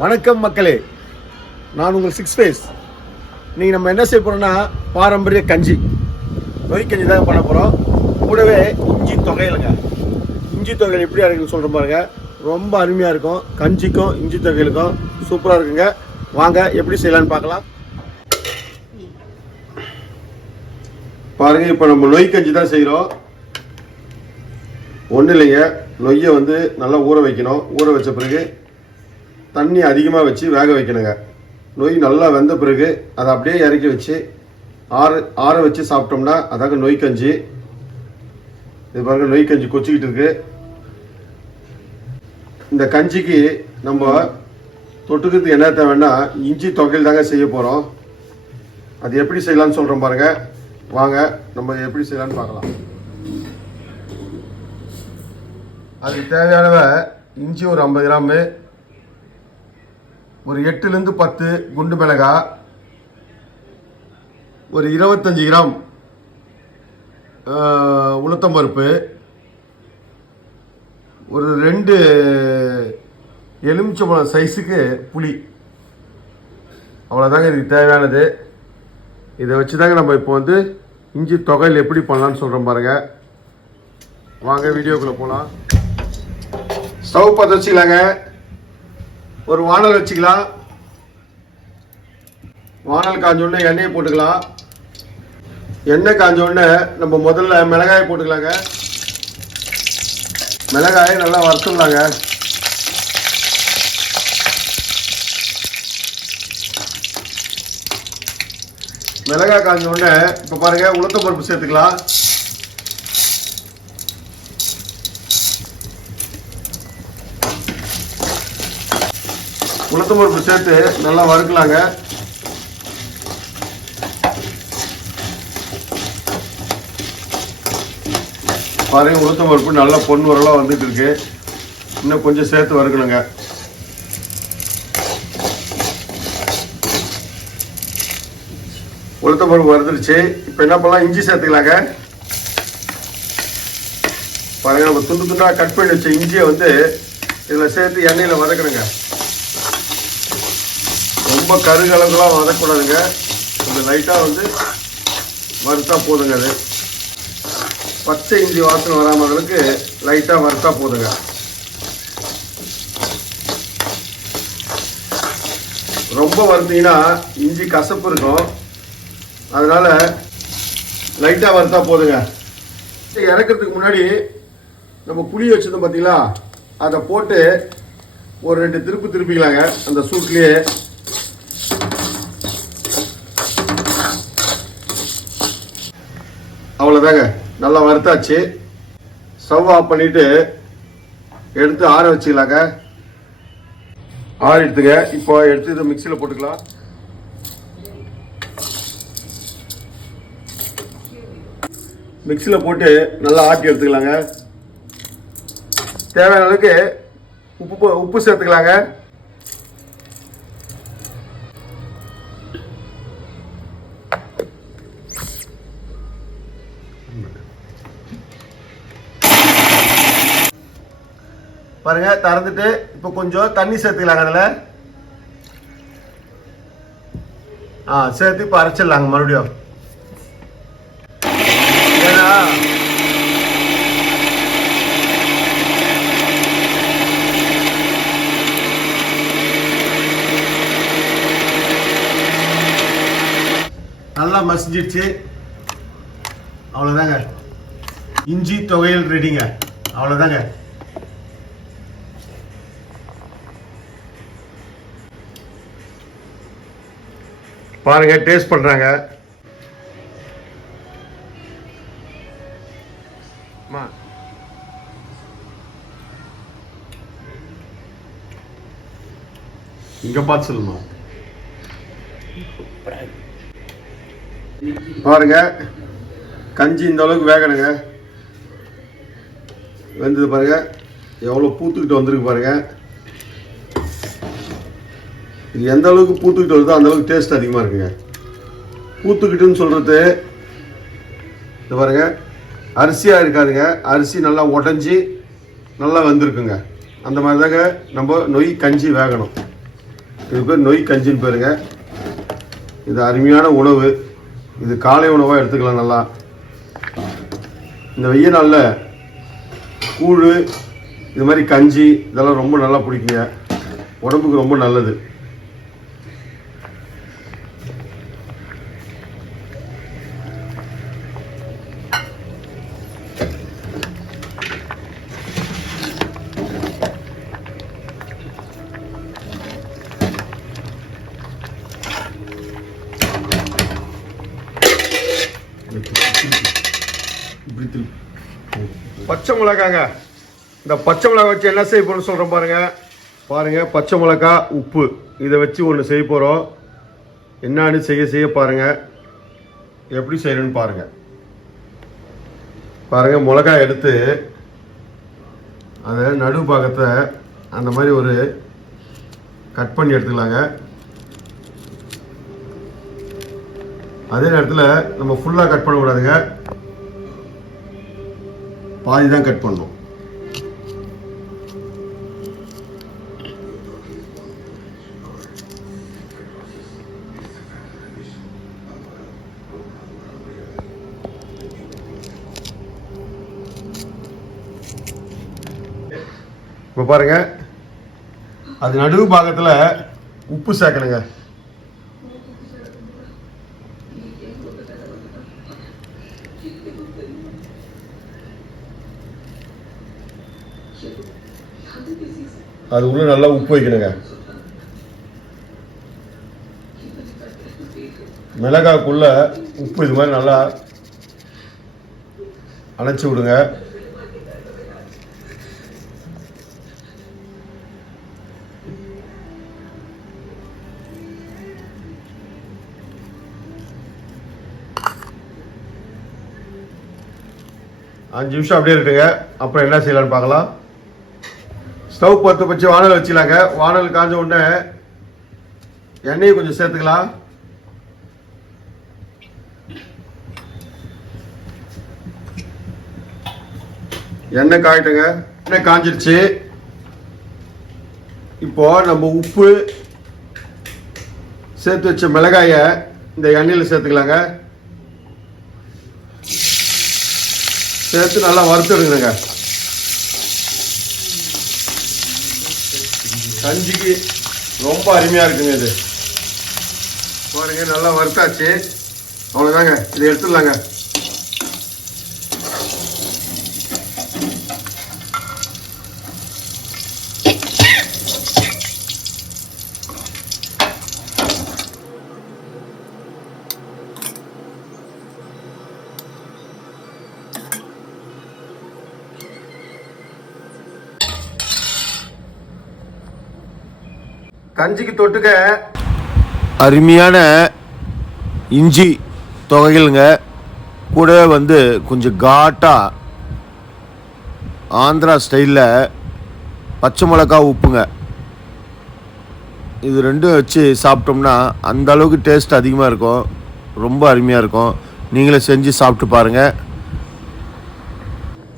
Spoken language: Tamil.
வணக்கம் மக்களே, நான் உங்கள் சிக்ஸ் ஃபேஸ். நீங்கள் நம்ம என்ன செய்ய போகிறோம்னா பாரம்பரிய கஞ்சி, நொய் கஞ்சி தான் பண்ண போகிறோம். கூடவே இஞ்சி தொகையிலுங்க. இஞ்சி தொகையில் எப்படி இருக்குன்னு சொல்கிற பாருங்க, ரொம்ப அருமையாக இருக்கும். கஞ்சிக்கும் இஞ்சி தொகையிலுக்கும் சூப்பராக இருக்குங்க. வாங்க எப்படி செய்யலான்னு பார்க்கலாம். பாருங்கள், இப்போ நம்ம நொய் கஞ்சி தான் செய்கிறோம். ஒன்றும் இல்லைங்க, நொய்யை நல்லா ஊற வைக்கணும். ஊற வச்ச பிறகு தண்ணி அதிகமாக வச்சு வேக வைக்கணுங்க. நொய் நல்லா வெந்த பிறகு அதை அப்படியே இறக்கி வச்சு ஆற வச்சு சாப்பிட்டோம்னா அதாங்க நொய் கஞ்சி. இது பாருங்க, நொய் கஞ்சி கொச்சிக்கிட்டு இருக்கு. இந்த கஞ்சிக்கு நம்ம தொட்டுக்கிறதுக்கு என்ன தேவைன்னா இஞ்சி தொகையில் தாங்க செய்ய போகிறோம். அது எப்படி செய்யலாம்னு சொல்கிறோம் பாருங்க. வாங்க நம்ம எப்படி செய்யலாம்னு பார்க்கலாம். அதுக்கு தேவையானவ இஞ்சி ஒரு 50 கிராமு, ஒரு 8லேருந்து 10 குண்டு மிளகாய், ஒரு 25 கிராம் உளுத்தம்பருப்பு, ஒரு 2 எலுமிச்சம்பழம் சைஸுக்கு புளி. அவ்வளோதாங்க இதுக்கு தேவையானது. இதை வச்சு தாங்க நம்ம இப்போ இஞ்சி தொகையில் எப்படி பண்ணலான்னு சொல்கிறோம் பாருங்க. வாங்க வீடியோக்குள்ளே போகலாம். ஸ்டவ் பற்ற வச்சுக்கலாங்க. ஒரு வானல் வச்சுக்கலாம். வானல் காஞ்ச உடனே எண்ணெயை போட்டுக்கலாம். எண்ணெய் காஞ்ச உடனே நம்ம முதல்ல மிளகாயை போட்டுக்கலாங்க. மிளகாயை நல்லா வறுத்துடலாங்க. மிளகாய் காஞ்ச உடனே இப்போ பாருங்க, உளுத்தம் பருப்பு சேர்த்துக்கலாம். உளுத்தம் பருப்பு சேர்த்து நல்லா வறுக்கலாங்க. பாருங்க, உளுத்தம் பருப்பு நல்லா பொன் வரலாம் வந்துட்டு இருக்கு. இன்னும் கொஞ்சம் சேர்த்து வறுக்கணுங்க. உளுத்தம் பருப்பு வறுத்துருச்சு. இப்போ என்ன பண்ணலாம், இஞ்சி சேர்த்துக்கலாங்க. பாருங்க, நம்ம துண்டு துண்டா கட் பண்ணி வச்ச இஞ்சியை இதில் சேர்த்து எண்ணெயில் வதக்கணுங்க. ரொம்ப கருகலங்கெல்லாம் வதக்கூடாதுங்க. கொஞ்சம் லைட்டாக வறுத்தா போதுங்க. அது பச்சை இஞ்சி வாசனை வராமல் அளவுக்கு லைட்டாக வறுத்தா போதுங்க. ரொம்ப வறுத்தீங்கன்னா இஞ்சி கசப்பு இருக்கும். அதனால லைட்டாக வறுத்தா போதுங்க. இறக்கிறதுக்கு முன்னாடி நம்ம புளி வச்சிருந்தோம் பார்த்தீங்களா, அதை போட்டு ஒரு 2 திருப்பு திருப்பிக்கலாங்க. அந்த சூட்லேயே அவ்வளோதாங்க, நல்லா வறுத்தாச்சு. ஸ்டவ் ஆஃப் பண்ணிவிட்டு எடுத்து ஆற வச்சுக்கலாங்க. எடுத்துங்க. இப்போ எடுத்து இதை மிக்சியில் போட்டுக்கலாம். மிக்சியில் போட்டு நல்லா ஆட்டி எடுத்துக்கலாங்க. தேவையான அளவுக்கு உப்பு சேர்த்துக்கலாங்க. பாருங்க, திறந்துட்டு இப்போ கொஞ்சம் தண்ணி சேர்த்துக்கலாங்க. அதில் சேர்த்து இப்போ அரைச்சிடலாங்க மறுபடியும். ஏன்னா நல்லா மசிஞ்சிடுச்சு. அவ்வளோதாங்க, இஞ்சி தொகையில் ரெடிங்க. அவ்வளோதாங்க. பாருங்க, டேஸ்ட் பண்றாங்க. இங்க பார்த்து சொல்லுமா. பாருங்க, கஞ்சி இந்த அளவுக்கு வேகணுங்க. வெந்தது பாருங்க, எவ்வளோ பூத்துக்கிட்டு வந்திருக்கு பாருங்க. இது எந்த அளவுக்கு பூத்துக்கிட்டு வருதோ அந்த அளவுக்கு டேஸ்ட் அதிகமாக இருக்குங்க. பூத்துக்கிட்டுன்னு சொல்கிறது இது பாருங்க, அரிசியாக இருக்காதுங்க. அரிசி நல்லா உடஞ்சி நல்லா வந்திருக்குங்க. அந்த மாதிரி தாங்க நம்ம நொய் கஞ்சி வேகணும். இது பேர் நொய் கஞ்சின்னு பேருங்க. இது அருமையான உணவு. இது காலை உணவாக எடுத்துக்கலாம். நல்லா இந்த வெய்ய நாளில் கூழ் இது மாதிரி கஞ்சி இதெல்லாம் ரொம்ப நல்லா பிடிக்குங்க. உடம்புக்கு ரொம்ப நல்லது. பச்சை மிளகாங்க. இந்த பச்சை மிளகா வச்சு என்ன செய்ய போறோம்னு சொல்கிறேன் பாருங்க. பச்சை மிளகா உப்பு இதை வச்சு ஒன்று செய்ய போகிறோம். என்னன்னு செய்ய பாருங்கள். எப்படி செய்யணும்னு பாருங்கள். மிளகாய் எடுத்து அதை நடு பாகத்தை அந்த மாதிரி ஒரு கட் பண்ணி எடுத்துக்கலாங்க. அதே நேரத்தில் நம்ம ஃபுல்லாக கட் பண்ணக்கூடாதுங்க. பாதி தான் கட் பண்ணணும். இப்போ பாருங்க, அது நடுவு பாகத்தில் உப்பு சேர்க்கணுங்க. அது உள்ள நல்லா உப்பு வைக்கணுங்க. மிளகாக்குள்ள உப்பு இது மாதிரி நல்லா அணைச்சி விடுங்க. அஞ்சு நிமிஷம் அப்படியே இருக்குங்க. அப்புறம் என்ன செய்யலான்னு பார்க்கலாம். ஸ்டவ் பற்ற வச்சு வானல் வச்சுலாங்க. வானல் காஞ்ச உடனே எண்ணெயை கொஞ்சம் சேர்த்துக்கலாம். எண்ணெய் காயிட்டுங்க. எண்ணெய் காஞ்சிருச்சு. இப்போ நம்ம உப்பு சேர்த்து வச்ச மிளகாயை இந்த எண்ணெயில் சேர்த்துக்கலாங்க. சேர்த்து நல்லா வறுத்துடுங்க. கஞ்சிக்கு ரொம்ப அருமையாக இருக்குங்க. இது பாருங்க, நல்லா வறுத்தாச்சு. அவ்வளோதாங்க, இதை எடுத்துடலாங்க. கஞ்சிக்கு தொட்டுக்க அருமையான இஞ்சி தொகைகளுங்க. கூட கொஞ்சம் காட்டாக ஆந்திரா ஸ்டைலில் பச்சை மிளகா உப்புங்க. இது ரெண்டும் வச்சு சாப்பிட்டோம்னா அந்த அளவுக்கு டேஸ்ட் அதிகமாக இருக்கும். ரொம்ப அருமையாக இருக்கும். நீங்களே செஞ்சு சாப்பிட்டு பாருங்கள்.